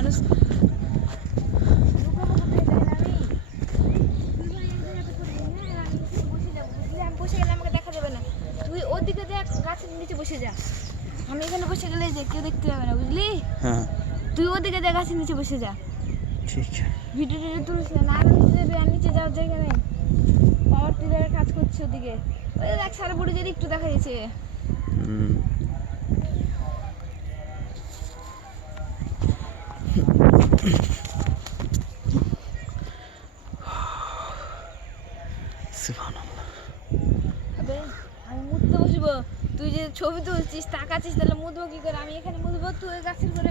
মানুষ বসে গেলে আমাকে দেখা যাবে না। তুই ওদিকে দেখ, গাছের নিচে বসে যা। আমি এখানে বসে গেলে যে কেউ দেখতে পাবে না, বুঝলি? হ্যাঁ তুই ওদিকে দেখ, গাছের নিচে বসে যা। ঠিক আছে। ভিডিও টিডিও তুলিস না, আর নিচে যাবি, আর নিচে যাওয়ার জায়গা নেই। পাওয়ার টিলারের কাজ করছে ওদিকে। ওই দেখ সারা বুড়ি যদি একটু দেখা যাচ্ছে। সুবহানাল্লাহ। আবে আমি মুততে বসবো, তুই যে ছবি তুলছিস তাকাচ্ছিস, তাহলে মুতবো কি করে? আমি এখানে মুতবো, তুই গাছের করে